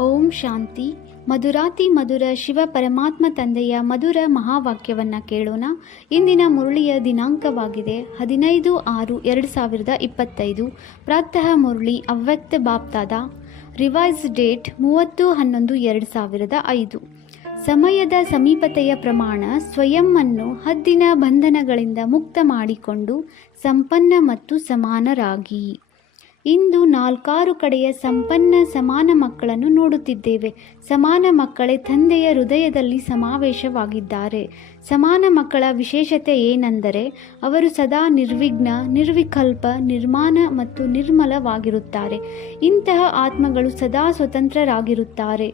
ಓಂ ಶಾಂತಿ. ಮಧುರಾತಿ ಮಧುರ ಶಿವ ಪರಮಾತ್ಮ ತಂದೆಯ ಮಧುರ ಮಹಾವಾಕ್ಯವನ್ನು ಕೇಳೋಣ. ಇಂದಿನ ಮುರಳಿಯ ದಿನಾಂಕವಾಗಿದೆ 15/6/2025. ಪ್ರಾತಃ ಮುರಳಿ ಅವ್ಯಕ್ತ ಬಾಪ್ತಾದ. Revise date 30/11/2005. ಸಮಯದ ಸಮೀಪತೆಯ ಪ್ರಮಾಣ ಸ್ವಯಂವನ್ನು ಹದ್ದಿನ ಬಂಧನಗಳಿಂದ ಮುಕ್ತ ಮಾಡಿಕೊಂಡು ಸಂಪನ್ನ ಮತ್ತು ಸಮಾನರಾಗಿ. ಇಂದು 4 ಕಡೆಯ ಸಂಪನ್ನ ಸಮಾನ ಮಕ್ಕಳನ್ನು ನೋಡುತ್ತಿದ್ದೇವೆ. ಸಮಾನ ಮಕ್ಕಳೇ ತಂದೆಯ ಹೃದಯದಲ್ಲಿ ಸಮಾವೇಶವಾಗಿದ್ದಾರೆ. ಸಮಾನ ಮಕ್ಕಳ ವಿಶೇಷತೆ ಏನೆಂದರೆ ಅವರು ಸದಾ ನಿರ್ವಿಘ್ನ, ನಿರ್ವಿಕಲ್ಪ, ನಿರ್ಮಾಣ ಮತ್ತು ನಿರ್ಮಲವಾಗಿರುತ್ತಾರೆ. ಇಂತಹ ಆತ್ಮಗಳು ಸದಾ ಸ್ವತಂತ್ರರಾಗಿರುತ್ತಾರೆ.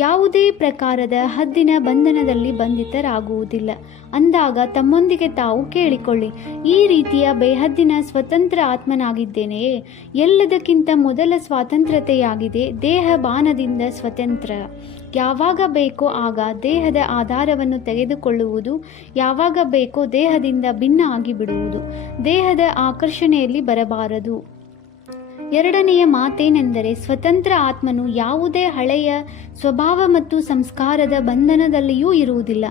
ಯಾವುದೇ ಪ್ರಕಾರದ ಹದ್ದಿನ ಬಂಧನದಲ್ಲಿ ಬಂಧಿತರಾಗುವುದಿಲ್ಲ. ಅಂದಾಗ ತಮ್ಮೊಂದಿಗೆ ತಾವು ಕೇಳಿಕೊಳ್ಳಿ, ಈ ರೀತಿಯ ಬೇಹದ್ದಿನ ಸ್ವತಂತ್ರ ಆತ್ಮನಾಗಿದ್ದೇನೆಯೇ? ಎಲ್ಲದಕ್ಕಿಂತ ಮೊದಲ ಸ್ವಾತಂತ್ರ್ಯತೆಯಾಗಿದೆ ದೇಹ ಬಾಣದಿಂದ ಸ್ವತಂತ್ರ. ಯಾವಾಗ ಬೇಕೋ ಆಗ ದೇಹದ ಆಧಾರವನ್ನು ತೆಗೆದುಕೊಳ್ಳುವುದು, ಯಾವಾಗ ಬೇಕೋ ದೇಹದಿಂದ ಭಿನ್ನ ಆಗಿಬಿಡುವುದು. ದೇಹದ ಆಕರ್ಷಣೆಯಲ್ಲಿ ಬರಬಾರದು. ಎರಡನೆಯ ಮಾತೇನೆಂದರೆ ಸ್ವತಂತ್ರ ಆತ್ಮನು ಯಾವುದೇ ಹಳೆಯ ಸ್ವಭಾವ ಮತ್ತು ಸಂಸ್ಕಾರದ ಬಂಧನದಲ್ಲಿಯೂ ಇರುವುದಿಲ್ಲ.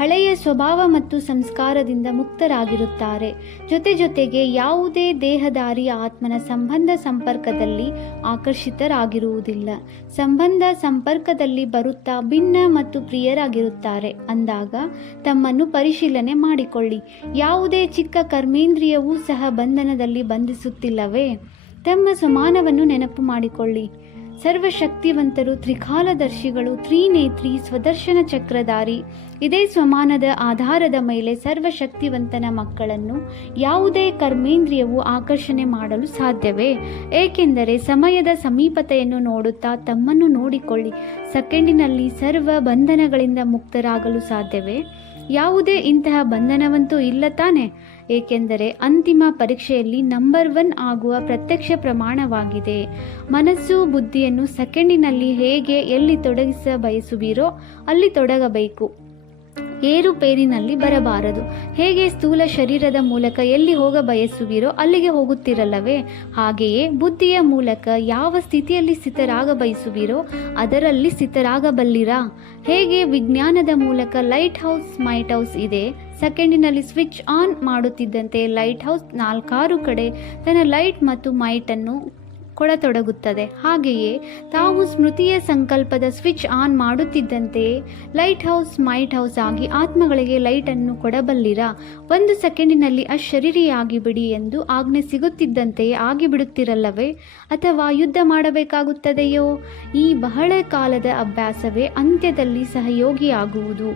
ಹಳೆಯ ಸ್ವಭಾವ ಮತ್ತು ಸಂಸ್ಕಾರದಿಂದ ಮುಕ್ತರಾಗಿರುತ್ತಾರೆ. ಜೊತೆಗೆ ಯಾವುದೇ ದೇಹಧಾರಿ ಆತ್ಮನ ಸಂಬಂಧ ಸಂಪರ್ಕದಲ್ಲಿ ಆಕರ್ಷಿತರಾಗಿರುವುದಿಲ್ಲ. ಸಂಬಂಧ ಸಂಪರ್ಕದಲ್ಲಿ ಬರುತ್ತಾ ಭಿನ್ನ ಮತ್ತು ಪ್ರಿಯರಾಗಿರುತ್ತಾರೆ. ಅಂದಾಗ ತಮ್ಮನ್ನು ಪರಿಶೀಲನೆ ಮಾಡಿಕೊಳ್ಳಿ. ಯಾವುದೇ ಚಿಕ್ಕ ಕರ್ಮೇಂದ್ರಿಯವೂ ಸಹ ಬಂಧನದಲ್ಲಿ ಬಂಧಿಸುತ್ತಿಲ್ಲವೇ? ತಮ್ಮ ಸಮಾನವನ್ನು ನೆನಪು ಮಾಡಿಕೊಳ್ಳಿ. ಸರ್ವಶಕ್ತಿವಂತರು, ತ್ರಿಕಾಲದರ್ಶಿಗಳು, ತ್ರಿನೇತ್ರಿ, ಸ್ವದರ್ಶನ ಚಕ್ರಧಾರಿ. ಇದೇ ಸ್ವಮಾನದ ಆಧಾರದ ಮೇಲೆ ಸರ್ವಶಕ್ತಿವಂತನ ಮಕ್ಕಳನ್ನು ಯಾವುದೇ ಕರ್ಮೇಂದ್ರಿಯವು ಆಕರ್ಷಣೆ ಮಾಡಲು ಸಾಧ್ಯವೇ? ಏಕೆಂದರೆ ಸಮಯದ ಸಮೀಪತೆಯನ್ನು ನೋಡುತ್ತಾ ತಮ್ಮನ್ನು ನೋಡಿಕೊಳ್ಳಿ. ಸೆಕೆಂಡಿನಲ್ಲಿ ಸರ್ವ ಬಂಧನಗಳಿಂದ ಮುಕ್ತರಾಗಲು ಸಾಧ್ಯವೇ? ಯಾವುದೇ ಇಂತಹ ಬಂಧನವಂತೂ ಇಲ್ಲ ತಾನೆ? ಏಕೆಂದರೆ ಅಂತಿಮ ಪರೀಕ್ಷೆಯಲ್ಲಿ ನಂಬರ್ 1 ಆಗುವ ಪ್ರತ್ಯಕ್ಷ ಪ್ರಮಾಣವಾಗಿದೆ. ಮನಸ್ಸು ಬುದ್ಧಿಯನ್ನು ಸೆಕೆಂಡಿನಲ್ಲಿ ಹೇಗೆ ಎಲ್ಲಿ ತೊಡಗಿಸ ಬಯಸುವಿರೋ ಅಲ್ಲಿ ತೊಡಗಬೇಕು. ಏರುಪೇರಿನಲ್ಲಿ ಬರಬಾರದು. ಹೇಗೆ ಸ್ಥೂಲ ಶರೀರದ ಮೂಲಕ ಎಲ್ಲಿ ಹೋಗ ಬಯಸುವಿರೋ ಅಲ್ಲಿಗೆ ಹೋಗುತ್ತಿರಲ್ಲವೇ? ಹಾಗೆಯೇ ಬುದ್ಧಿಯ ಮೂಲಕ ಯಾವ ಸ್ಥಿತಿಯಲ್ಲಿ ಸ್ಥಿತರಾಗ ಬಯಸುವಿರೋ ಅದರಲ್ಲಿ ಸ್ಥಿತರಾಗಬಲ್ಲಿರಾ? ಹೇಗೆ ವಿಜ್ಞಾನದ ಮೂಲಕ ಲೈಟ್ ಹೌಸ್, ಮೈಟ್ ಹೌಸ್ ಇದೆ. ಸೆಕೆಂಡಿನಲ್ಲಿ ಸ್ವಿಚ್ ಆನ್ ಮಾಡುತ್ತಿದ್ದಂತೆ ಲೈಟ್ ಹೌಸ್ 4 ಕಡೆ ತನ್ನ ಲೈಟ್ ಮತ್ತು ಮೈಟನ್ನು ಕೊಡತೊಡಗುತ್ತದೆ. ಹಾಗೆಯೇ ತಾವು ಸ್ಮೃತಿಯ ಸಂಕಲ್ಪದ ಸ್ವಿಚ್ ಆನ್ ಮಾಡುತ್ತಿದ್ದಂತೆಯೇ ಲೈಟ್ ಹೌಸ್, ಮೈಟ್ ಹೌಸ್ ಆಗಿ ಆತ್ಮಗಳಿಗೆ ಲೈಟನ್ನು ಕೊಡಬಲ್ಲಿರಾ? 1 ಸೆಕೆಂಡಿನಲ್ಲಿ ಅಶರೀರಿಯಾಗಿಬಿಡಿ ಎಂದು ಆಜ್ಞೆ ಸಿಗುತ್ತಿದ್ದಂತೆಯೇ ಆಗಿಬಿಡುತ್ತಿರಲ್ಲವೇ? ಅಥವಾ ಯುದ್ಧ ಮಾಡಬೇಕಾಗುತ್ತದೆಯೋ? ಈ ಬಹಳ ಕಾಲದ ಅಭ್ಯಾಸವೇ ಅಂತ್ಯದಲ್ಲಿ ಸಹಯೋಗಿಯಾಗುವುದು.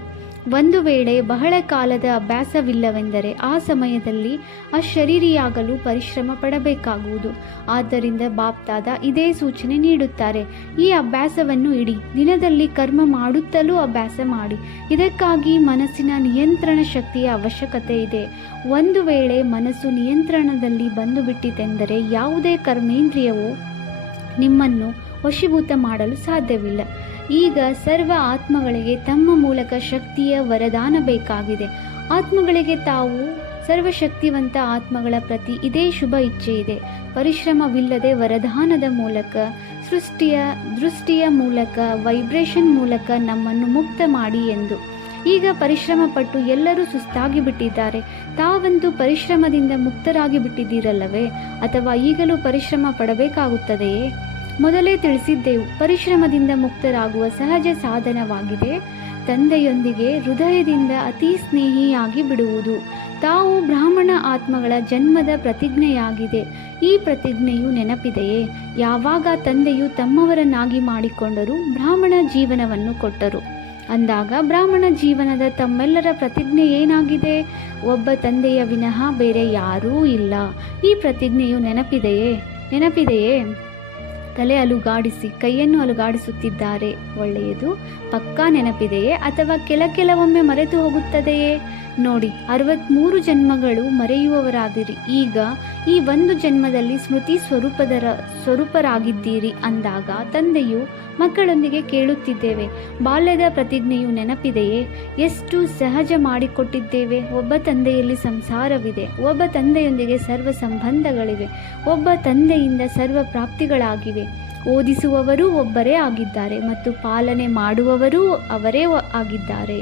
ಒಂದು ವೇಳೆ ಬಹಳ ಕಾಲದ ಅಭ್ಯಾಸವಿಲ್ಲವೆಂದರೆ ಆ ಸಮಯದಲ್ಲಿ ಅಶರೀರಿಯಾಗಲು ಪರಿಶ್ರಮ ಪಡಬೇಕಾಗುವುದು. ಆದ್ದರಿಂದ ಬಾಪ್ತಾದ ಇದೇ ಸೂಚನೆ ನೀಡುತ್ತಾರೆ. ಈ ಅಭ್ಯಾಸವನ್ನು ಇಡಿ. ದಿನದಲ್ಲಿ ಕರ್ಮ ಮಾಡುತ್ತಲೂ ಅಭ್ಯಾಸ ಮಾಡಿ. ಇದಕ್ಕಾಗಿ ಮನಸ್ಸಿನ ನಿಯಂತ್ರಣ ಶಕ್ತಿಯ ಅವಶ್ಯಕತೆ ಇದೆ. ಒಂದು ವೇಳೆ ಮನಸ್ಸು ನಿಯಂತ್ರಣದಲ್ಲಿ ಬಂದು ಬಿಟ್ಟಿತೆಂದರೆ ಯಾವುದೇ ಕರ್ಮೇಂದ್ರಿಯವು ನಿಮ್ಮನ್ನು ವಶೀಭೂತ ಮಾಡಲು ಸಾಧ್ಯವಿಲ್ಲ. ಈಗ ಸರ್ವ ಆತ್ಮಗಳಿಗೆ ತಮ್ಮ ಮೂಲಕ ಶಕ್ತಿಯ ವರದಾನ ಬೇಕಾಗಿದೆ. ಆತ್ಮಗಳಿಗೆ ತಾವು ಸರ್ವಶಕ್ತಿವಂತ ಆತ್ಮಗಳ ಪ್ರತಿ ಇದೇ ಶುಭ ಇಚ್ಛೆ ಇದೆ. ಪರಿಶ್ರಮವಿಲ್ಲದೆ ವರದಾನದ ಮೂಲಕ, ದೃಷ್ಟಿಯ ಮೂಲಕ, ವೈಬ್ರೇಷನ್ ಮೂಲಕ ನಮ್ಮನ್ನು ಮುಕ್ತ ಮಾಡಿ ಎಂದು. ಈಗ ಪರಿಶ್ರಮ ಪಟ್ಟು ಎಲ್ಲರೂ ಸುಸ್ತಾಗಿ ಬಿಟ್ಟಿದ್ದಾರೆ. ತಾವಂತೂ ಪರಿಶ್ರಮದಿಂದ ಮುಕ್ತರಾಗಿ ಬಿಟ್ಟಿದ್ದೀರಲ್ಲವೇ? ಅಥವಾ ಈಗಲೂ ಪರಿಶ್ರಮ ಪಡಬೇಕಾಗುತ್ತದೆಯೇ? ಮೊದಲೇ ತಿಳಿಸಿದ್ದೆವು, ಪರಿಶ್ರಮದಿಂದ ಮುಕ್ತರಾಗುವ ಸಹಜ ಸಾಧನವಾಗಿದೆ ತಂದೆಯೊಂದಿಗೆ ಹೃದಯದಿಂದ ಅತಿ ಸ್ನೇಹಿಯಾಗಿ ಬಿಡುವುದು. ತಾವು ಬ್ರಾಹ್ಮಣ ಆತ್ಮಗಳ ಜನ್ಮದ ಪ್ರತಿಜ್ಞೆಯಾಗಿದೆ. ಈ ಪ್ರತಿಜ್ಞೆಯು ನೆನಪಿದೆಯೇ? ಯಾವಾಗ ತಂದೆಯು ತಮ್ಮವರನ್ನಾಗಿ ಮಾಡಿಕೊಂಡರು, ಬ್ರಾಹ್ಮಣ ಜೀವನವನ್ನು ಕೊಟ್ಟರು. ಅಂದಾಗ ಬ್ರಾಹ್ಮಣ ಜೀವನದ ತಮ್ಮೆಲ್ಲರ ಪ್ರತಿಜ್ಞೆ ಏನಾಗಿದೆ? ಒಬ್ಬ ತಂದೆಯ ವಿನಃ ಬೇರೆ ಯಾರೂ ಇಲ್ಲ. ಈ ಪ್ರತಿಜ್ಞೆಯು ನೆನಪಿದೆಯೇ? ತಲೆ ಅಲುಗಾಡಿಸಿ, ಕೈಯನ್ನು ಅಲುಗಾಡಿಸುತ್ತಿದ್ದಾರೆ. ಒಳ್ಳೆಯದು. ಪಕ್ಕಾ ನೆನಪಿದೆಯೇ? ಅಥವಾ ಕೆಲವೊಮ್ಮೆ ಮರೆತು ಹೋಗುತ್ತದೆಯೇ? ನೋಡಿ, 63 ಜನ್ಮಗಳು ಮರೆಯುವವರಾದಿರಿ. ಈಗ ಈ 1 ಜನ್ಮದಲ್ಲಿ ಸ್ಮೃತಿ ಸ್ವರೂಪರಾಗಿದ್ದೀರಿ. ಅಂದಾಗ ತಂದೆಯು ಮಕ್ಕಳೊಂದಿಗೆ ಕೇಳುತ್ತಿದ್ದೇವೆ, ಬಾಲ್ಯದ ಪ್ರತಿಜ್ಞೆಯು ನೆನಪಿದೆಯೇ? ಎಷ್ಟು ಸಹಜ ಮಾಡಿಕೊಟ್ಟಿದ್ದೇವೆ. ಒಬ್ಬ ತಂದೆಯಲ್ಲಿ ಸಂಸಾರವಿದೆ. ಒಬ್ಬ ತಂದೆಯೊಂದಿಗೆ ಸರ್ವ ಸಂಬಂಧಗಳಿವೆ. ಒಬ್ಬ ತಂದೆಯಿಂದ ಸರ್ವ ಪ್ರಾಪ್ತಿಗಳಾಗಿವೆ. ಓದಿಸುವವರೂ ಒಬ್ಬರೇ ಆಗಿದ್ದಾರೆ ಮತ್ತು ಪಾಲನೆ ಮಾಡುವವರೂ ಅವರೇ ಆಗಿದ್ದಾರೆ.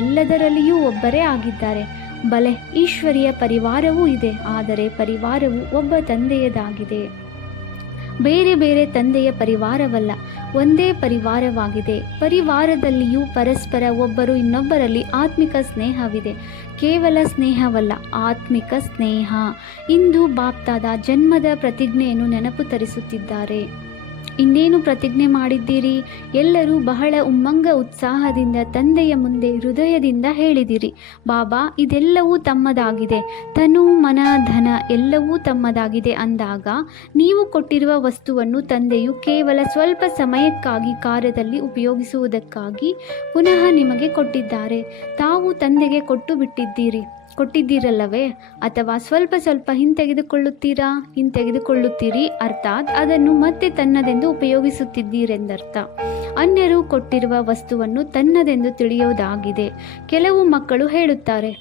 ಎಲ್ಲದರಲ್ಲಿಯೂ ಒಬ್ಬರೇ ಆಗಿದ್ದಾರೆ. ಬಲೆ, ಈಶ್ವರಿಯ ಪರಿವಾರವೂ ಇದೆ, ಆದರೆ ಪರಿವಾರವು ಒಬ್ಬ ತಂದೆಯದಾಗಿದೆ. ಬೇರೆ ಬೇರೆ ತಂದೆಯ ಪರಿವಾರವಲ್ಲ, ಒಂದೇ ಪರಿವಾರವಾಗಿದೆ. ಪರಿವಾರದಲ್ಲಿಯೂ ಪರಸ್ಪರ ಒಬ್ಬರು ಇನ್ನೊಬ್ಬರಲ್ಲಿ ಆತ್ಮಿಕ ಸ್ನೇಹವಿದೆ. ಕೇವಲ ಸ್ನೇಹವಲ್ಲ, ಆತ್ಮಿಕ ಸ್ನೇಹ. ಇಂದು ಬಾಪ್ತಾದ ಜನ್ಮದ ಪ್ರತಿಜ್ಞೆಯನ್ನು ನೆನಪು ತರಿಸುತ್ತಿದ್ದಾರೆ. ಇನ್ನೇನು ಪ್ರತಿಜ್ಞೆ ಮಾಡಿದ್ದೀರಿ? ಎಲ್ಲರೂ ಬಹಳ ಉಮ್ಮಂಗ ಉತ್ಸಾಹದಿಂದ ತಂದೆಯ ಮುಂದೆ ಹೃದಯದಿಂದ ಹೇಳಿದಿರಿ, ಬಾಬಾ ಇದೆಲ್ಲವೂ ತಮ್ಮದಾಗಿದೆ, ತನು ಮನ ಧನ ಎಲ್ಲವೂ ತಮ್ಮದಾಗಿದೆ ಅಂದಾಗ ನೀವು ಕೊಟ್ಟಿರುವ ವಸ್ತುವನ್ನು ತಂದೆಯು ಕೇವಲ ಸ್ವಲ್ಪ ಸಮಯಕ್ಕಾಗಿ ಕಾರ್ಯದಲ್ಲಿ ಉಪಯೋಗಿಸುವುದಕ್ಕಾಗಿ ಪುನಃ ನಿಮಗೆ ಕೊಟ್ಟಿದ್ದಾರೆ. ತಾವು ತಂದೆಗೆ ಕೊಟ್ಟಿದ್ದೀರಲ್ಲವೇ? ಅಥವಾ ಸ್ವಲ್ಪ ಸ್ವಲ್ಪ ಹಿಂತೆಗೆದುಕೊಳ್ಳುತ್ತೀರಿ, ಅರ್ಥಾತ್ ಅದನ್ನು ಮತ್ತೆ ತನ್ನದೆಂದು ಉಪಯೋಗಿಸುತ್ತಿದ್ದೀರೆಂದರ್ಥ. ಅನ್ಯರು ಕೊಟ್ಟಿರುವ ವಸ್ತುವನ್ನು ತನ್ನದೆಂದು ತಿಳಿಯುವುದಾಗಿದೆ. ಕೆಲವು ಮಕ್ಕಳು ಹೇಳುತ್ತಾರೆ,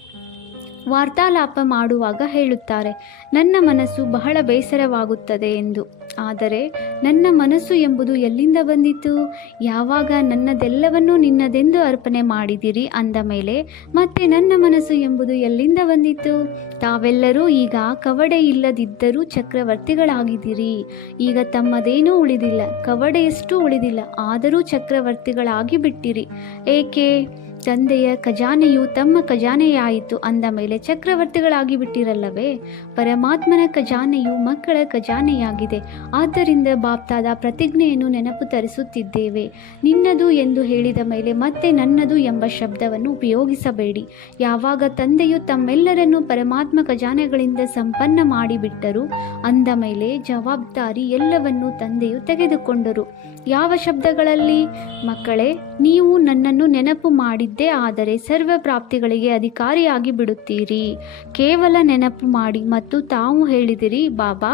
ವಾರ್ತಾಲಾಪ ಮಾಡುವಾಗ ಹೇಳುತ್ತಾರೆ, ನನ್ನ ಮನಸ್ಸು ಬಹಳ ಬೇಸರವಾಗುತ್ತದೆ ಎಂದು. ಆದರೆ ನನ್ನ ಮನಸ್ಸು ಎಂಬುದು ಎಲ್ಲಿಂದ ಬಂದಿತು? ಯಾವಾಗ ನನ್ನದೆಲ್ಲವನ್ನೂ ನಿನ್ನದೆಂದು ಅರ್ಪಣೆ ಮಾಡಿದಿರಿ ಅಂದ ಮೇಲೆ ಮತ್ತೆ ನನ್ನ ಮನಸ್ಸು ಎಂಬುದು ಎಲ್ಲಿಂದ ಬಂದಿತು? ತಾವೆಲ್ಲರೂ ಈಗ ಕವಡೆ ಇಲ್ಲದಿದ್ದರೂ ಚಕ್ರವರ್ತಿಗಳಾಗಿದ್ದೀರಿ. ಈಗ ತಮ್ಮದೇನೂ ಉಳಿದಿಲ್ಲ, ಕವಡೆಯಷ್ಟು ಉಳಿದಿಲ್ಲ, ಆದರೂ ಚಕ್ರವರ್ತಿಗಳಾಗಿ ಬಿಟ್ಟಿರಿ. ಏಕೆ? ತಂದೆಯ ಖಜಾನೆಯು ತಮ್ಮ ಖಜಾನೆಯಾಯಿತು ಅಂದ ಮೇಲೆ ಚಕ್ರವರ್ತಿಗಳಾಗಿ ಬಿಟ್ಟಿರಲ್ಲವೇ? ಪರಮಾತ್ಮನ ಖಜಾನೆಯು ಮಕ್ಕಳ ಖಜಾನೆಯಾಗಿದೆ. ಆದ್ದರಿಂದ ಬಾಪ್ತಾದ ಪ್ರತಿಜ್ಞೆಯನ್ನು ನೆನಪು ತರಿಸುತ್ತಿದ್ದೇವೆ. ನಿನ್ನದು ಎಂದು ಹೇಳಿದ ಮೇಲೆ ಮತ್ತೆ ನನ್ನದು ಎಂಬ ಶಬ್ದವನ್ನು ಉಪಯೋಗಿಸಬೇಡಿ. ಯಾವಾಗ ತಂದೆಯು ತಮ್ಮೆಲ್ಲರನ್ನೂ ಪರಮಾತ್ಮ ಖಜಾನೆಗಳಿಂದ ಸಂಪನ್ನ ಮಾಡಿಬಿಟ್ಟರು ಅಂದ ಮೇಲೆ ಜವಾಬ್ದಾರಿ ಎಲ್ಲವನ್ನೂ ತಂದೆಯು ತೆಗೆದುಕೊಂಡರು. ಯಾವ ಶಬ್ದಗಳಲ್ಲಿ? ಮಕ್ಕಳೇ, ನೀವು ನನ್ನನ್ನು ನೆನಪು ಮಾಡಿದ್ದೇ ಆದರೆ ಸರ್ವ ಪ್ರಾಪ್ತಿಗಳಿಗೆ ಅಧಿಕಾರಿಯಾಗಿ ಬಿಡುತ್ತೀರಿ. ಕೇವಲ ನೆನಪು ಮಾಡಿ ಮತ್ತು ತಾವು ಹೇಳಿದಿರಿ, ಬಾಬಾ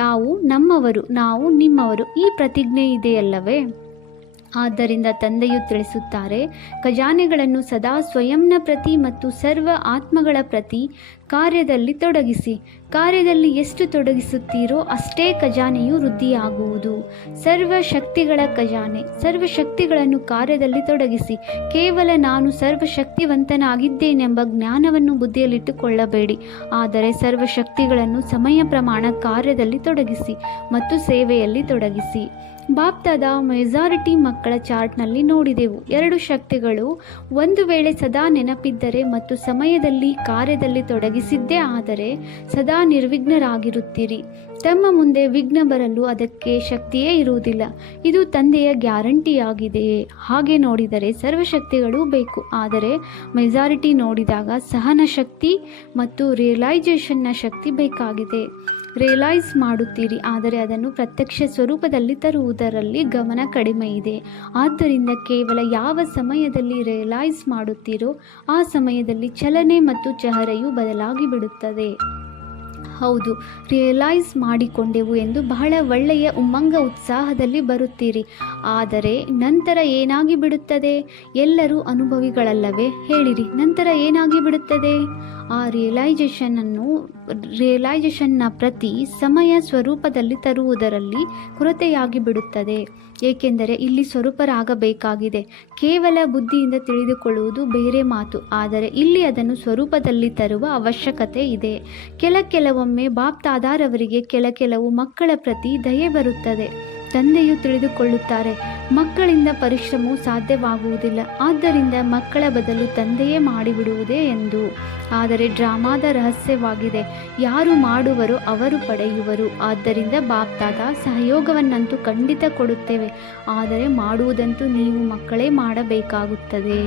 ತಾವು ನಮ್ಮವರು, ನಾವು ನಿಮ್ಮವರು, ಈ ಪ್ರತಿಜ್ಞೆ ಇದೆಯಲ್ಲವೇ? ಆದ್ದರಿಂದ ತಂದೆಯು ತಿಳಿಸುತ್ತಾರೆ, ಖಜಾನೆಗಳನ್ನು ಸದಾ ಸ್ವಯಂನ ಪ್ರತಿ ಮತ್ತು ಸರ್ವ ಆತ್ಮಗಳ ಪ್ರತಿ ಕಾರ್ಯದಲ್ಲಿ ತೊಡಗಿಸಿ. ಕಾರ್ಯದಲ್ಲಿ ಎಷ್ಟು ತೊಡಗಿಸುತ್ತೀರೋ ಅಷ್ಟೇ ಖಜಾನೆಯು ವೃದ್ಧಿಯಾಗುವುದು. ಸರ್ವ ಶಕ್ತಿಗಳ ಖಜಾನೆ, ಸರ್ವ ಶಕ್ತಿಗಳನ್ನು ಕಾರ್ಯದಲ್ಲಿ ತೊಡಗಿಸಿ. ಕೇವಲ ನಾನು ಸರ್ವಶಕ್ತಿವಂತನಾಗಿದ್ದೇನೆಂಬ ಜ್ಞಾನವನ್ನು ಬುದ್ಧಿಯಲ್ಲಿಟ್ಟುಕೊಳ್ಳಬೇಡಿ, ಆದರೆ ಸರ್ವಶಕ್ತಿಗಳನ್ನು ಸಮಯ ಪ್ರಮಾಣ ಕಾರ್ಯದಲ್ಲಿ ತೊಡಗಿಸಿ ಮತ್ತು ಸೇವೆಯಲ್ಲಿ ತೊಡಗಿಸಿ. ಬಾಪ್ತಾದ ಮೆಜಾರಿಟಿ ಮಕ್ಕಳ ಚಾರ್ಟ್ನಲ್ಲಿ ನೋಡಿದೆವು. 2 ಶಕ್ತಿಗಳು ಒಂದು ವೇಳೆ ಸದಾ ನೆನಪಿದ್ದರೆ ಮತ್ತು ಸಮಯದಲ್ಲಿ ಕಾರ್ಯದಲ್ಲಿ ತೊಡಗಿಸಿದ್ದೇ ಆದರೆ ಸದಾ ನಿರ್ವಿಘ್ನರಾಗಿರುತ್ತೀರಿ. ತಮ್ಮ ಮುಂದೆ ವಿಘ್ನ ಬರಲು ಅದಕ್ಕೆ ಶಕ್ತಿಯೇ ಇರುವುದಿಲ್ಲ. ಇದು ತಂದೆಯ ಗ್ಯಾರಂಟಿಯಾಗಿದೆ. ಹಾಗೆ ನೋಡಿದರೆ ಸರ್ವಶಕ್ತಿಗಳೂ ಬೇಕು, ಆದರೆ ಮೆಜಾರಿಟಿ ನೋಡಿದಾಗ ಸಹನ ಶಕ್ತಿ ಮತ್ತು ರಿಯಲೈಸೇಷನ್ನ ಶಕ್ತಿ ಬೇಕಾಗಿದೆ. ರಿಯಲೈಸ್ ಮಾಡುತ್ತೀರಿ, ಆದರೆ ಅದನ್ನು ಪ್ರತ್ಯಕ್ಷ ಸ್ವರೂಪದಲ್ಲಿ ತರುವುದರಲ್ಲಿ ಗಮನ ಕಡಿಮೆ ಇದೆ. ಆದ್ದರಿಂದ ಕೇವಲ ಯಾವ ಸಮಯದಲ್ಲಿ ರಿಯಲೈಸ್ ಮಾಡುತ್ತೀರೋ ಆ ಸಮಯದಲ್ಲಿ ಚಲನೆ ಮತ್ತು ಚಹರೆಯು ಬದಲಾಗಿ ಬಿಡುತ್ತದೆ. ಹೌದು, ರಿಯಲೈಸ್ ಮಾಡಿಕೊಂಡೆವು ಎಂದು ಬಹಳ ಒಳ್ಳೆಯ ಉಮ್ಮಂಗ ಉತ್ಸಾಹದಲ್ಲಿ ಬರುತ್ತೀರಿ. ಆದರೆ ನಂತರ ಏನಾಗಿ ಬಿಡುತ್ತದೆ? ಎಲ್ಲರೂ ಅನುಭವಿಗಳಲ್ಲವೇ? ಹೇಳಿರಿ, ನಂತರ ಏನಾಗಿ ಬಿಡುತ್ತದೆ? ಆ ರಿಯಲೈಸೇಷನ್ನ ಪ್ರತಿ ಸಮಯ ಸ್ವರೂಪದಲ್ಲಿ ತರುವುದರಲ್ಲಿ ಕೊರತೆಯಾಗಿ ಬಿಡುತ್ತದೆ. ಏಕೆಂದರೆ ಇಲ್ಲಿ ಸ್ವರೂಪರಾಗಬೇಕಾಗಿದೆ. ಕೇವಲ ಬುದ್ಧಿಯಿಂದ ತಿಳಿದುಕೊಳ್ಳುವುದು ಬೇರೆ ಮಾತು, ಆದರೆ ಇಲ್ಲಿ ಅದನ್ನು ಸ್ವರೂಪದಲ್ಲಿ ತರುವ ಅವಶ್ಯಕತೆ ಇದೆ. ಕೆಲವೊಮ್ಮೆ ಬಾಪ್ತಾದಾರವರಿಗೆ ಕೆಲವು ಮಕ್ಕಳ ಪ್ರತಿ ದಯೆ ಬರುತ್ತದೆ. ತಂದೆಯು ತಿಳಿದುಕೊಳ್ಳುತ್ತಾರೆ, ಮಕ್ಕಳಿಂದ ಪರಿಶ್ರಮವು ಸಾಧ್ಯವಾಗುವುದಿಲ್ಲ, ಆದ್ದರಿಂದ ಮಕ್ಕಳ ಬದಲು ತಂದೆಯೇ ಮಾಡಿಬಿಡುವುದೇ ಎಂದು. ಆದರೆ ಡ್ರಾಮಾದ ರಹಸ್ಯವಾಗಿದೆ, ಯಾರು ಮಾಡುವರೋ ಅವರು ಪಡೆಯುವರು. ಆದ್ದರಿಂದ ಬಾಪ್ತಾದ ಸಹಯೋಗವನ್ನಂತೂ ಖಂಡಿತ ಕೊಡುತ್ತೇವೆ, ಆದರೆ ಮಾಡುವುದಂತೂ ನೀವು ಮಕ್ಕಳೇ ಮಾಡಬೇಕಾಗುತ್ತದೆ.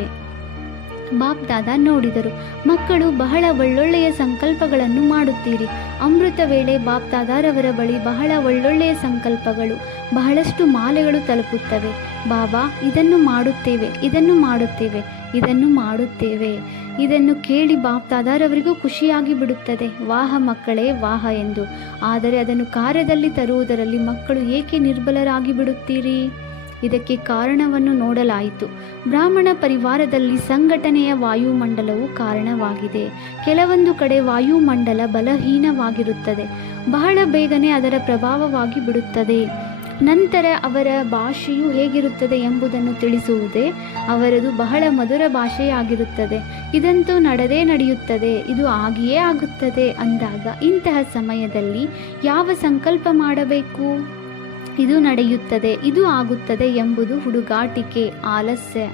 ಬಾಪ್ದಾದ ನೋಡಿದರು, ಮಕ್ಕಳು ಬಹಳ ಒಳ್ಳೊಳ್ಳೆಯ ಸಂಕಲ್ಪಗಳನ್ನು ಮಾಡುತ್ತೀರಿ. ಅಮೃತ ವೇಳೆ ಬಾಪ್ದಾದಾರವರ ಬಳಿ ಬಹಳ ಒಳ್ಳೊಳ್ಳೆಯ ಸಂಕಲ್ಪಗಳು, ಬಹಳಷ್ಟು ಮಾಲೆಗಳು ತಲುಪುತ್ತವೆ. ಬಾಬಾ ಇದನ್ನು ಮಾಡುತ್ತೇವೆ, ಇದನ್ನು ಮಾಡುತ್ತೇವೆ, ಇದನ್ನು ಮಾಡುತ್ತೇವೆ. ಇದನ್ನು ಕೇಳಿ ಬಾಪ್ದಾದಾರವರಿಗೂ ಖುಷಿಯಾಗಿ ಬಿಡುತ್ತದೆ, ವಾಹ ಮಕ್ಕಳೇ ವಾಹ ಎಂದು. ಆದರೆ ಅದನ್ನು ಕಾರ್ಯದಲ್ಲಿ ತರುವುದರಲ್ಲಿ ಮಕ್ಕಳು ಏಕೆ ನಿರ್ಬಲರಾಗಿ ಬಿಡುತ್ತೀರಿ? ಇದಕ್ಕೆ ಕಾರಣವನ್ನು ನೋಡಲಾಯಿತು. ಬ್ರಾಹ್ಮಣ ಪರಿವಾರದಲ್ಲಿ ಸಂಘಟನೆಯ ವಾಯುಮಂಡಲವು ಕಾರಣವಾಗಿದೆ. ಕೆಲವೊಂದು ಕಡೆ ವಾಯುಮಂಡಲ ಬಲಹೀನವಾಗಿರುತ್ತದೆ, ಬಹಳ ಬೇಗನೆ ಅದರ ಪ್ರಭಾವವಾಗಿ ಬಿಡುತ್ತದೆ. ನಂತರ ಅವರ ಭಾಷೆಯು ಹೇಗಿರುತ್ತದೆ ಎಂಬುದನ್ನು ತಿಳಿಸುವುದೇ ಅವರದು ಬಹಳ ಮಧುರ ಭಾಷೆಯಾಗಿರುತ್ತದೆ. ಇದಂತೂ ನಡೆಯುತ್ತದೆ, ಇದು ಆಗಿಯೇ ಆಗುತ್ತದೆ ಅಂದಾಗ ಇಂತಹ ಸಮಯದಲ್ಲಿ ಯಾವ ಸಂಕಲ್ಪ ಮಾಡಬೇಕು? ಇದು ನಡೆಯುತ್ತದೆ, ಇದು ಆಗುತ್ತದೆ ಎಂಬುದು ಹುಡುಗಾಟಿಕೆ, ಆಲಸ್ಯ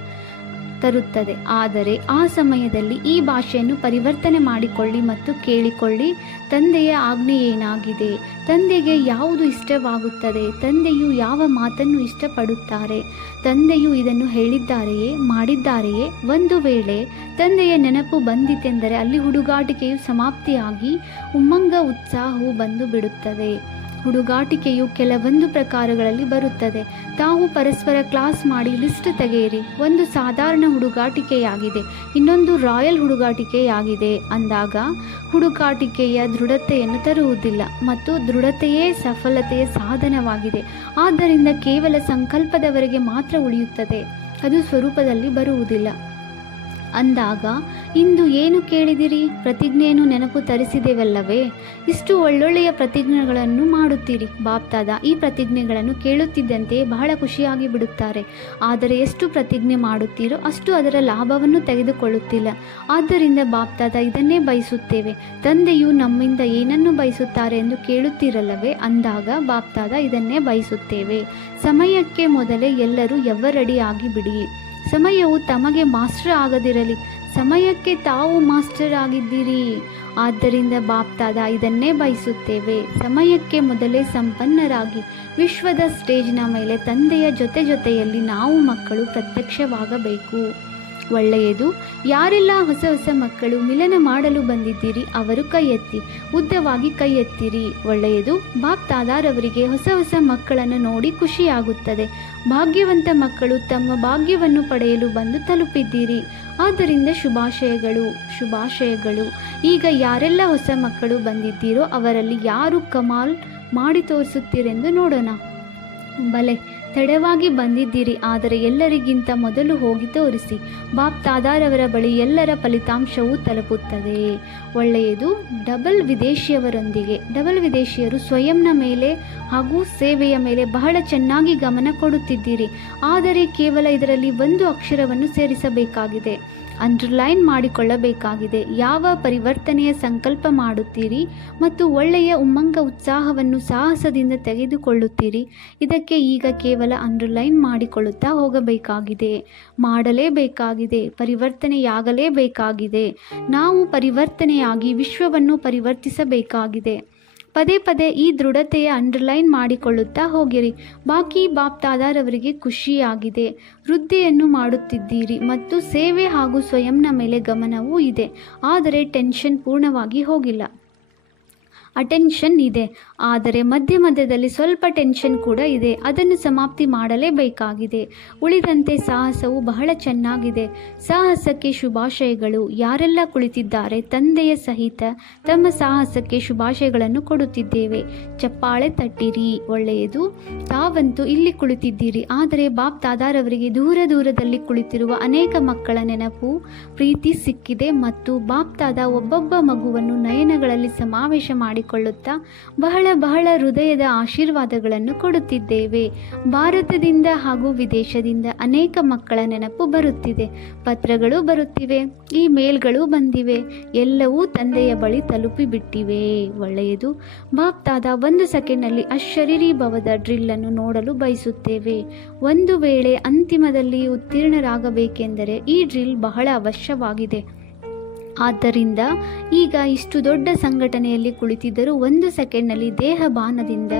ತರುತ್ತದೆ. ಆದರೆ ಆ ಸಮಯದಲ್ಲಿ ಈ ಭಾಷೆಯನ್ನು ಪರಿವರ್ತನೆ ಮಾಡಿಕೊಳ್ಳಿ ಮತ್ತು ಕೇಳಿಕೊಳ್ಳಿ. ತಂದೆಯ ಆಜ್ಞೆ ಏನಾಗಿದೆ? ತಂದೆಗೆ ಯಾವುದು ಇಷ್ಟವಾಗುತ್ತದೆ? ತಂದೆಯು ಯಾವ ಮಾತನ್ನು ಇಷ್ಟಪಡುತ್ತಾರೆ? ತಂದೆಯು ಇದನ್ನು ಹೇಳಿದ್ದಾರೆಯೇ, ಮಾಡಿದ್ದಾರೆಯೇ? ಒಂದು ವೇಳೆ ತಂದೆಯ ನೆನಪು ಬಂದಿತೆಂದರೆ ಅಲ್ಲಿ ಹುಡುಗಾಟಿಕೆಯು ಸಮಾಪ್ತಿಯಾಗಿ ಉಮ್ಮಂಗ ಉತ್ಸಾಹವು ಬಂದು ಬಿಡುತ್ತದೆ. ಹುಡುಗಾಟಿಕೆಯು ಕೆಲವೊಂದು ಪ್ರಕಾರಗಳಲ್ಲಿ ಬರುತ್ತದೆ. ತಾವು ಪರಸ್ಪರ ಕ್ಲಾಸ್ ಮಾಡಿ ಲಿಸ್ಟ್ ತೆಗೆಯಿರಿ. ಒಂದು ಸಾಧಾರಣ ಹುಡುಗಾಟಿಕೆಯಾಗಿದೆ, ಇನ್ನೊಂದು ರಾಯಲ್ ಹುಡುಗಾಟಿಕೆಯಾಗಿದೆ ಅಂದಾಗ ಹುಡುಗಾಟಿಕೆಯ ದೃಢತೆಯನ್ನು ತರುವುದಿಲ್ಲ ಮತ್ತು ದೃಢತೆಯೇ ಸಫಲತೆಯ ಸಾಧನವಾಗಿದೆ. ಆದ್ದರಿಂದ ಕೇವಲ ಸಂಕಲ್ಪದವರೆಗೆ ಮಾತ್ರ ಉಳಿಯುತ್ತದೆ, ಅದು ಸ್ವರೂಪದಲ್ಲಿ ಬರುವುದಿಲ್ಲ. ಅಂದಾಗ ಇಂದು ಏನು ಕೇಳಿದಿರಿ? ಪ್ರತಿಜ್ಞೆಯನ್ನು ನೆನಪು ತರಿಸಿದೆವಲ್ಲವೇ? ಇಷ್ಟು ಒಳ್ಳೊಳ್ಳೆಯ ಪ್ರತಿಜ್ಞೆಗಳನ್ನು ಮಾಡುತ್ತೀರಿ. ಬಾಪ್ತಾದ ಈ ಪ್ರತಿಜ್ಞೆಗಳನ್ನು ಕೇಳುತ್ತಿದ್ದಂತೆಯೇ ಬಹಳ ಖುಷಿಯಾಗಿ ಬಿಡುತ್ತಾರೆ. ಆದರೆ ಎಷ್ಟು ಪ್ರತಿಜ್ಞೆ ಮಾಡುತ್ತೀರೋ ಅಷ್ಟು ಅದರ ಲಾಭವನ್ನು ತೆಗೆದುಕೊಳ್ಳುತ್ತಿಲ್ಲ. ಆದ್ದರಿಂದ ಬಾಪ್ತಾದ ಇದನ್ನೇ ಬಯಸುತ್ತೇವೆ. ತಂದೆಯು ನಮ್ಮಿಂದ ಏನನ್ನು ಬಯಸುತ್ತಾರೆ ಎಂದು ಕೇಳುತ್ತೀರಲ್ಲವೇ? ಅಂದಾಗ ಬಾಪ್ತಾದ ಇದನ್ನೇ ಬಯಸುತ್ತೇವೆ. ಸಮಯಕ್ಕೆ ಮೊದಲೇ ಎಲ್ಲರೂ ಎವರಡಿಯಾಗಿ ಬಿಡಿ. ಸಮಯವು ತಮಗೆ ಮಾಸ್ಟರ್ ಆಗದಿರಲಿ, ಸಮಯಕ್ಕೆ ತಾವು ಮಾಸ್ಟರ್ ಆಗಿದ್ದೀರಿ. ಆದ್ದರಿಂದ ಬಾಪ್ತಾದ ಇದನ್ನೇ ಬಯಸುತ್ತೇವೆ. ಸಮಯಕ್ಕೆ ಮೊದಲೇ ಸಂಪನ್ನರಾಗಿ ವಿಶ್ವದ ಸ್ಟೇಜ್ನ ಮೇಲೆ ತಂದೆಯ ಜೊತೆಯಲ್ಲಿ ನಾವು ಮಕ್ಕಳು ಪ್ರತ್ಯಕ್ಷವಾಗಬೇಕು. ಒಳ್ಳೆಯದು. ಯಾರೆಲ್ಲ ಹೊಸ ಮಕ್ಕಳು ಮಿಲನ ಮಾಡಲು ಬಂದಿದ್ದೀರಿ ಅವರು ಕೈ ಎತ್ತಿ, ಉದ್ದವಾಗಿ ಕೈ ಎತ್ತಿರಿ. ಒಳ್ಳೆಯದು. ಬಾಪ್ತಾದಾರವರಿಗೆ ಹೊಸ ಮಕ್ಕಳನ್ನು ನೋಡಿ ಖುಷಿಯಾಗುತ್ತದೆ. ಭಾಗ್ಯವಂತ ಮಕ್ಕಳು ತಮ್ಮ ಭಾಗ್ಯವನ್ನು ಪಡೆಯಲು ಬಂದು ತಲುಪಿದ್ದೀರಿ. ಆದ್ದರಿಂದ ಶುಭಾಶಯಗಳು. ಈಗ ಯಾರೆಲ್ಲ ಹೊಸ ಮಕ್ಕಳು ಬಂದಿದ್ದೀರೋ ಅವರಲ್ಲಿ ಯಾರು ಕಮಾಲ್ ಮಾಡಿ ತೋರಿಸುತ್ತೀರೆಂದು ನೋಡೋಣ. ಬಲೆ, ತಡವಾಗಿ ಬಂದಿದ್ದೀರಿ, ಆದರೆ ಎಲ್ಲರಿಗಿಂತ ಮೊದಲು ಹೋಗಿ ತೋರಿಸಿ. ಬಾಪ್ತಾದಾರವರ ಬಳಿ ಎಲ್ಲರ ಫಲಿತಾಂಶವೂ ತಲುಪುತ್ತದೆ. ಒಳ್ಳೆಯದು. ಡಬಲ್ ವಿದೇಶಿಯರು ಸ್ವಯಂನ ಮೇಲೆ ಹಾಗೂ ಸೇವೆಯ ಮೇಲೆ ಬಹಳ ಚೆನ್ನಾಗಿ ಗಮನ ಕೊಡುತ್ತಿದ್ದೀರಿ. ಆದರೆ ಕೇವಲ ಇದರಲ್ಲಿ ಒಂದು ಅಕ್ಷರವನ್ನು ಸೇರಿಸಬೇಕಾಗಿದೆ, ಅಂಡರ್ಲೈನ್ ಮಾಡಿಕೊಳ್ಳಬೇಕಾಗಿದೆ. ಯಾವ ಪರಿವರ್ತನೆಯ ಸಂಕಲ್ಪ ಮಾಡುತ್ತೀರಿ ಮತ್ತು ಒಳ್ಳೆಯ ಉಮ್ಮಂಗ ಉತ್ಸಾಹವನ್ನು ಸಾಹಸದಿಂದ ತೆಗೆದುಕೊಳ್ಳುತ್ತೀರಿ, ಇದಕ್ಕೆ ಈಗ ಕೇವಲ ಅಂಡರ್ಲೈನ್ ಮಾಡಿಕೊಳ್ಳುತ್ತಾ ಹೋಗಬೇಕಾಗಿದೆ. ಮಾಡಲೇಬೇಕಾಗಿದೆ, ಪರಿವರ್ತನೆಯಾಗಲೇಬೇಕಾಗಿದೆ. ನಾವು ಪರಿವರ್ತನೆಯಾಗಿ ವಿಶ್ವವನ್ನು ಪರಿವರ್ತಿಸಬೇಕಾಗಿದೆ. ಪದೇ ಈ ದೃಢತೆಯ ಅಂಡರ್ಲೈನ್ ಮಾಡಿಕೊಳ್ಳುತ್ತಾ ಹೋಗಿರಿ. ಬಾಕಿ ಬಾಪ್ತಾದಾರವರಿಗೆ ಖುಷಿಯಾಗಿದೆ, ವೃದ್ಧಿಯನ್ನು ಮಾಡುತ್ತಿದ್ದೀರಿ ಮತ್ತು ಸೇವೆ ಹಾಗೂ ಸ್ವಯಂನ ಮೇಲೆ ಗಮನವೂ ಇದೆ. ಆದರೆ ಟೆನ್ಷನ್ ಪೂರ್ಣವಾಗಿ ಹೋಗಿಲ್ಲ. ಅಟೆನ್ಷನ್ ಇದೆ, ಆದರೆ ಮಧ್ಯದಲ್ಲಿ ಸ್ವಲ್ಪ ಟೆನ್ಷನ್ ಕೂಡ ಇದೆ. ಅದನ್ನು ಸಮಾಪ್ತಿ ಮಾಡಲೇಬೇಕಾಗಿದೆ. ಉಳಿದಂತೆ ಸಾಹಸವು ಬಹಳ ಚೆನ್ನಾಗಿದೆ. ಸಾಹಸಕ್ಕೆ ಶುಭಾಶಯಗಳು. ಯಾರೆಲ್ಲ ಕುಳಿತಿದ್ದಾರೆ ತಂದೆಯ ಸಹಿತ ತಮ್ಮ ಸಾಹಸಕ್ಕೆ ಶುಭಾಶಯಗಳನ್ನು ಕೊಡುತ್ತಿದ್ದೇವೆ. ಚಪ್ಪಾಳೆ ತಟ್ಟಿರಿ. ಒಳ್ಳೆಯದು. ತಾವಂತೂ ಇಲ್ಲಿ ಕುಳಿತಿದ್ದೀರಿ, ಆದರೆ ಬಾಪ್ತಾದಾರವರಿಗೆ ದೂರದಲ್ಲಿ ಕುಳಿತಿರುವ ಅನೇಕ ಮಕ್ಕಳ ನೆನಪು, ಪ್ರೀತಿ ಸಿಕ್ಕಿದೆ ಮತ್ತು ಬಾಪ್ತಾದ ಒಬ್ಬೊಬ್ಬ ಮಗುವನ್ನು ನಯನಗಳಲ್ಲಿ ಸಮಾವೇಶ ಮಾಡಿಕೊಳ್ಳುತ್ತಾ ಬಹಳ ಹೃದಯದ ಆಶೀರ್ವಾದಗಳನ್ನು ಕೊಡುತ್ತಿದ್ದೇವೆ. ಭಾರತದಿಂದ ಹಾಗೂ ವಿದೇಶದಿಂದ ಅನೇಕ ಮಕ್ಕಳ ನೆನಪು ಬರುತ್ತಿದೆ. ಪತ್ರಗಳು ಬರುತ್ತಿವೆ, ಇಮೇಲ್ಗಳು ಬಂದಿವೆ. ಎಲ್ಲವೂ ತಂದೆಯ ಬಳಿ ತಲುಪಿಬಿಟ್ಟಿವೆ. ಒಳ್ಳೆಯದು. ಬಾಪ್ತಾದ 1 ಸೆಕೆಂಡ್ನಲ್ಲಿ ಅಶರೀರಿ ಭವದ ಡ್ರಿಲ್ಲನ್ನು ನೋಡಲು ಬಯಸುತ್ತೇವೆ. ಒಂದು ವೇಳೆ ಅಂತಿಮದಲ್ಲಿ ಉತ್ತೀರ್ಣರಾಗಬೇಕೆಂದರೆ ಈ ಡ್ರಿಲ್ ಬಹಳ ಅವಶ್ಯವಾಗಿದೆ. ಆದ್ದರಿಂದ ಈಗ ಇಷ್ಟು ದೊಡ್ಡ ಸಂಘಟನೆಯಲ್ಲಿ ಕುಳಿತಿದ್ದರೂ 1 ಸೆಕೆಂಡ್ನಲ್ಲಿ ದೇಹಭಾನದಿಂದ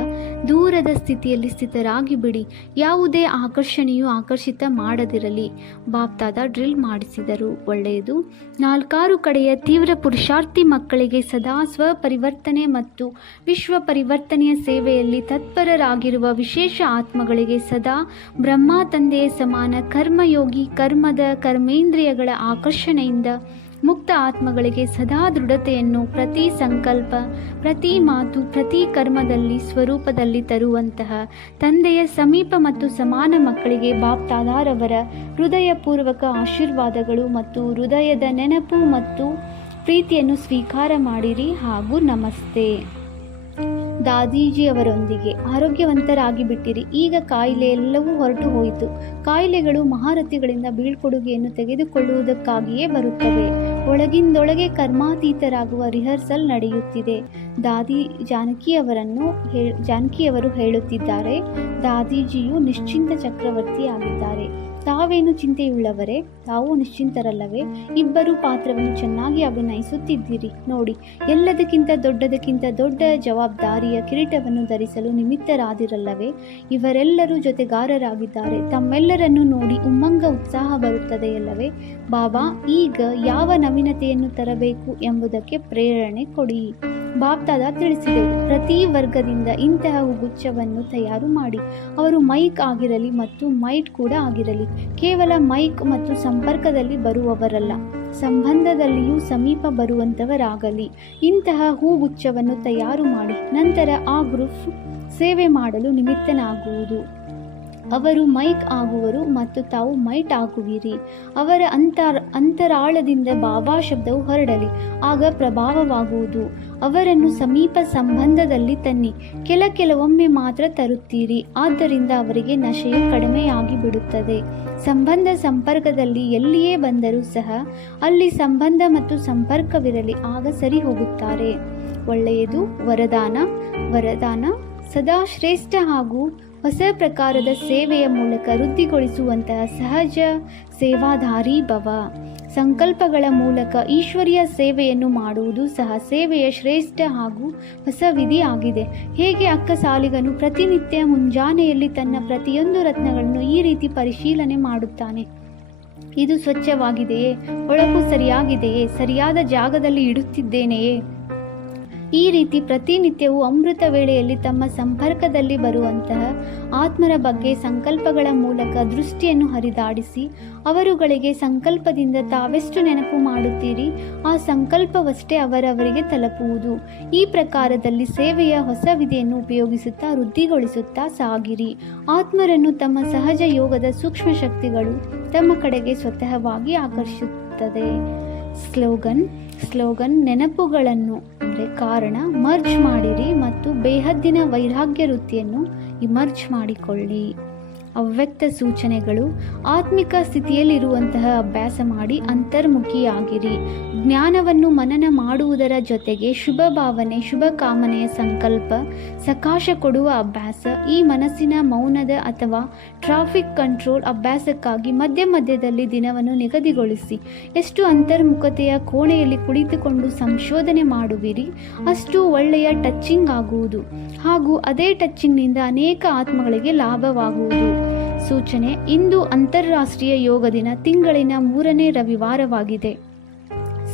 ದೂರದ ಸ್ಥಿತಿಯಲ್ಲಿ ಸ್ಥಿತರಾಗಿ ಬಿಡಿ. ಯಾವುದೇ ಆಕರ್ಷಣೆಯು ಆಕರ್ಷಿತ ಮಾಡದಿರಲಿ. ಬಾಪ್ತಾದ ಡ್ರಿಲ್ ಮಾಡಿಸಿದರು. ಒಳ್ಳೆಯದು. 4 ಕಡೆಯ ತೀವ್ರ ಪುರುಷಾರ್ಥಿ ಮಕ್ಕಳಿಗೆ ಸದಾ ಸ್ವಪರಿವರ್ತನೆ ಮತ್ತು ವಿಶ್ವ ಪರಿವರ್ತನೆಯ ಸೇವೆಯಲ್ಲಿ ತತ್ಪರರಾಗಿರುವ ವಿಶೇಷ ಆತ್ಮಗಳಿಗೆ ಸದಾ ಬ್ರಹ್ಮ ತಂದೆಯ ಸಮಾನ ಕರ್ಮಯೋಗಿ, ಕರ್ಮೇಂದ್ರಿಯಗಳ ಆಕರ್ಷಣೆಯಿಂದ ಮುಕ್ತ ಆತ್ಮಗಳಿಗೆ ಸದಾ ದೃಢತೆಯನ್ನು ಪ್ರತಿ ಸಂಕಲ್ಪ, ಪ್ರತಿ ಮಾತು, ಪ್ರತಿ ಕರ್ಮದಲ್ಲಿ ಸ್ವರೂಪದಲ್ಲಿ ತರುವಂತಹ ತಂದೆಯ ಸಮೀಪ ಮತ್ತು ಸಮಾನ ಮಕ್ಕಳಿಗೆ ಬಾಪ್ತಾದಾರವರ ಹೃದಯಪೂರ್ವಕ ಆಶೀರ್ವಾದಗಳು ಮತ್ತು ಹೃದಯದ ನೆನಪು ಮತ್ತು ಪ್ರೀತಿಯನ್ನು ಸ್ವೀಕಾರ ಮಾಡಿರಿ ಹಾಗೂ ನಮಸ್ತೆ. ದಾದೀಜಿಯವರೊಂದಿಗೆ ಆರೋಗ್ಯವಂತರಾಗಿ ಬಿಟ್ಟಿರಿ. ಈಗ ಕಾಯಿಲೆ ಎಲ್ಲವೂ ಹೊರಟು ಹೋಯಿತು. ಕಾಯಿಲೆಗಳು ಮಹಾರಥಿಗಳಿಂದ ಬೀಳ್ಕೊಡುಗೆಯನ್ನು ತೆಗೆದುಕೊಳ್ಳುವುದಕ್ಕಾಗಿಯೇ ಬರುತ್ತವೆ. ಒಳಗಿಂದೊಳಗೆ ಕರ್ಮಾತೀತರಾಗುವ ರಿಹರ್ಸಲ್ ನಡೆಯುತ್ತಿದೆ. ಜಾನಕಿಯವರು ಹೇಳುತ್ತಿದ್ದಾರೆ, ದಾದೀಜಿಯು ನಿಶ್ಚಿಂತ ಚಕ್ರವರ್ತಿ ಆಗಿದ್ದಾರೆ. ತಾವೇನು ಚಿಂತೆಯುಳ್ಳವರೇ? ತಾವು ನಿಶ್ಚಿಂತರಲ್ಲವೇ? ಇಬ್ಬರು ಪಾತ್ರವನ್ನು ಚೆನ್ನಾಗಿ ಅಭಿನಯಿಸುತ್ತಿದ್ದೀರಿ ನೋಡಿ. ಎಲ್ಲದಕ್ಕಿಂತ ದೊಡ್ಡ ಜವಾಬ್ದಾರಿಯ ಕಿರೀಟವನ್ನು ಧರಿಸಲು ನಿಮಿತ್ತರಾದಿರಲ್ಲವೇ? ಇವರೆಲ್ಲರೂ ಜೊತೆಗಾರರಾಗಿದ್ದಾರೆ. ತಮ್ಮೆಲ್ಲರನ್ನು ನೋಡಿ ಉತ್ಸಾಹ ಬರುತ್ತದೆಯಲ್ಲವೇ? ಬಾಬಾ, ಈಗ ಯಾವ ನವೀನತೆಯನ್ನು ತರಬೇಕು ಎಂಬುದಕ್ಕೆ ಪ್ರೇರಣೆ ಕೊಡಿ. ಬಾಪ್ದಾದ ತಿಳಿಸಿದೆವು, ಪ್ರತಿ ವರ್ಗದಿಂದ ಇಂತಹ ಗುಚ್ಛವನ್ನು ತಯಾರು ಮಾಡಿ. ಅವರು ಮೈಕ್ ಆಗಿರಲಿ ಮತ್ತು ಮೈಟ್ ಕೂಡ ಆಗಿರಲಿ. ಕೇವಲ ಮೈಕ್ ಮತ್ತು ಸಂಪರ್ಕದಲ್ಲಿ ಬರುವವರಲ್ಲ, ಸಂಬಂಧದಲ್ಲಿಯೂ ಸಮೀಪ ಬರುವಂಥವರಾಗಲಿ. ಇಂತಹ ಹೂಗುಚ್ಛವನ್ನು ತಯಾರು ಮಾಡಿ. ನಂತರ ಆ ಗ್ರೂಪ್ ಸೇವೆ ಮಾಡಲು ನಿಮಿತ್ತನಾಗುವುದು. ಅವರು ಮೈಕ್ ಆಗುವರು ಮತ್ತು ತಾವು ಮೈಟ್ ಆಗುವಿರಿ. ಅವರ ಅಂತರಾಳದಿಂದ ಬಾಬಾ ಶಬ್ದವು ಹೊರಡಲಿ, ಆಗ ಪ್ರಭಾವವಾಗುವುದು. ಅವರನ್ನು ಸಮೀಪ ಸಂಬಂಧದಲ್ಲಿ ತನ್ನಿ. ಕೆಲವೊಮ್ಮೆ ಮಾತ್ರ ತರುತ್ತೀರಿ, ಆದ್ದರಿಂದ ಅವರಿಗೆ ನಶೆಯು ಕಡಿಮೆಯಾಗಿ ಬಿಡುತ್ತದೆ. ಸಂಪರ್ಕದಲ್ಲಿ ಎಲ್ಲಿಯೇ ಬಂದರೂ ಸಹ ಅಲ್ಲಿ ಸಂಬಂಧ ಮತ್ತು ಸಂಪರ್ಕವಿರಲಿ, ಆಗ ಸರಿ ಹೋಗುತ್ತಾರೆ. ಒಳ್ಳೆಯದು. ವರದಾನ ಸದಾ ಶ್ರೇಷ್ಠ ಹಾಗೂ ಹೊಸ ಪ್ರಕಾರದ ಸೇವೆಯ ಮೂಲಕ ವೃದ್ಧಿಗೊಳಿಸುವಂತಹ ಸಹಜ ಸೇವಾಧಾರಿ ಭವ. ಸಂಕಲ್ಪಗಳ ಮೂಲಕ ಈಶ್ವರೀಯ ಸೇವೆಯನ್ನು ಮಾಡುವುದು ಸಹ ಸೇವೆಯ ಶ್ರೇಷ್ಠ ಹಾಗೂ ಹೊಸ ವಿಧಿ ಆಗಿದೆ. ಹೇಗೆ ಅಕ್ಕಸಾಲಿಗನು ಪ್ರತಿನಿತ್ಯ ಮುಂಜಾನೆಯಲ್ಲಿ ತನ್ನ ಪ್ರತಿಯೊಂದು ರತ್ನಗಳನ್ನು ಈ ರೀತಿ ಪರಿಶೀಲನೆ ಮಾಡುತ್ತಾನೆ, ಇದು ಸ್ವಚ್ಛವಾಗಿದೆಯೇ, ಹೊಳಪು ಸರಿಯಾಗಿದೆಯೇ, ಸರಿಯಾದ ಜಾಗದಲ್ಲಿ ಇಡುತ್ತಿದ್ದೇನೆಯೇ? ಈ ರೀತಿ ಪ್ರತಿನಿತ್ಯವೂ ಅಮೃತ ವೇಳೆಯಲ್ಲಿ ತಮ್ಮ ಸಂಪರ್ಕದಲ್ಲಿ ಬರುವಂತಹ ಆತ್ಮರ ಬಗ್ಗೆ ಸಂಕಲ್ಪಗಳ ಮೂಲಕ ದೃಷ್ಟಿಯನ್ನು ಹರಿದಾಡಿಸಿ ಅವರುಗಳಿಗೆ ಸಂಕಲ್ಪದಿಂದ ತಾವೆಷ್ಟು ನೆನಪು ಮಾಡುತ್ತೀರಿ ಆ ಸಂಕಲ್ಪವಷ್ಟೇ ಅವರವರಿಗೆ ತಲುಪುವುದು. ಈ ಪ್ರಕಾರದಲ್ಲಿ ಸೇವೆಯ ಹೊಸ ವಿಧಿಯನ್ನು ಉಪಯೋಗಿಸುತ್ತಾ ವೃದ್ಧಿಗೊಳಿಸುತ್ತಾ ಸಾಗಿರಿ. ಆತ್ಮರನ್ನು ತಮ್ಮ ಸಹಜ ಯೋಗದ ಸೂಕ್ಷ್ಮ ಶಕ್ತಿಗಳು ತಮ್ಮ ಕಡೆಗೆ ಸ್ವತಃವಾಗಿ ಆಕರ್ಷಿಸುತ್ತದೆ. ಸ್ಲೋಗನ್ ನೆನಪುಗಳನ್ನು ಕಾರಣ ಮರ್ಜ್ ಮಾಡಿರಿ ಮತ್ತು ಬೇಹದ್ದಿನ ವೈರಾಗ್ಯ ವೃತ್ತಿಯನ್ನು ಇಮರ್ಜ್ ಮಾಡಿಕೊಳ್ಳಿ. ಅವ್ಯಕ್ತ ಸೂಚನೆಗಳು. ಆತ್ಮಿಕ ಸ್ಥಿತಿಯಲ್ಲಿರುವಂತಹ ಅಭ್ಯಾಸ ಮಾಡಿ ಅಂತರ್ಮುಖಿಯಾಗಿರಿ. ಜ್ಞಾನವನ್ನು ಮನನ ಮಾಡುವುದರ ಜೊತೆಗೆ ಶುಭ ಭಾವನೆ, ಶುಭ ಕಾಮನೆಯ ಸಂಕಲ್ಪ, ಸಕಾಶ ಕೊಡುವ ಅಭ್ಯಾಸ. ಈ ಮನಸ್ಸಿನ ಮೌನದ ಅಥವಾ ಟ್ರಾಫಿಕ್ ಕಂಟ್ರೋಲ್ ಅಭ್ಯಾಸಕ್ಕಾಗಿ ಮಧ್ಯದಲ್ಲಿ ದಿನವನ್ನು ನಿಗದಿಗೊಳಿಸಿ. ಎಷ್ಟು ಅಂತರ್ಮುಖತೆಯ ಕೋಣೆಯಲ್ಲಿ ಕುಳಿತುಕೊಂಡು ಸಂಶೋಧನೆ ಮಾಡುವಿರಿ, ಅಷ್ಟು ಒಳ್ಳೆಯ ಟಚ್ಚಿಂಗ್ ಆಗುವುದು ಹಾಗೂ ಅದೇ ಟಚ್ಚಿಂಗ್ನಿಂದ ಅನೇಕ ಆತ್ಮಗಳಿಗೆ ಲಾಭವಾಗುವುದು. ಸೂಚನೆ: ಇಂದು ಅಂತಾರಾಷ್ಟ್ರೀಯ ಯೋಗ ದಿನ. ತಿಂಗಳಿನ 3ನೇ ರವಿವಾರವಾಗಿದೆ.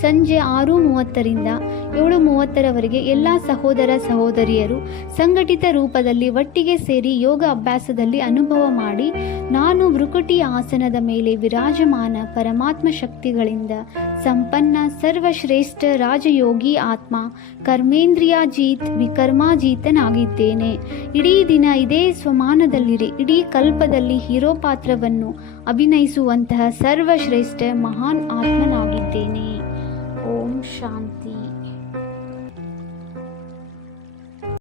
ಸಂಜೆ 6:30ರಿಂದ 7:30ರವರೆಗೆ ಎಲ್ಲ ಸಹೋದರ ಸಹೋದರಿಯರು ಸಂಘಟಿತ ರೂಪದಲ್ಲಿ ಒಟ್ಟಿಗೆ ಸೇರಿ ಯೋಗ ಅಭ್ಯಾಸದಲ್ಲಿ ಅನುಭವ ಮಾಡಿ, ನಾನು ಭೃಕುಟಿ ಆಸನದ ಮೇಲೆ ವಿರಾಜಮಾನ ಪರಮಾತ್ಮ ಶಕ್ತಿಗಳಿಂದ ಸಂಪನ್ನ ಸರ್ವಶ್ರೇಷ್ಠ ರಾಜಯೋಗಿ ಆತ್ಮ ಕರ್ಮೇಂದ್ರಿಯಾಜೀತ್ ವಿಕರ್ಮಾಜೀತನಾಗಿದ್ದೇನೆ. ಇಡೀ ದಿನ ಇದೇ ಸ್ವಮಾನದಲ್ಲಿರಿ. ಇಡೀ ಕಲ್ಪದಲ್ಲಿ ಹೀರೋ ಪಾತ್ರವನ್ನು ಅಭಿನಯಿಸುವಂತಹ ಸರ್ವಶ್ರೇಷ್ಠ ಮಹಾನ್ ಆತ್ಮನಾಗಿದ್ದೇನೆ. ಓಂ ಶಾಂತಿ.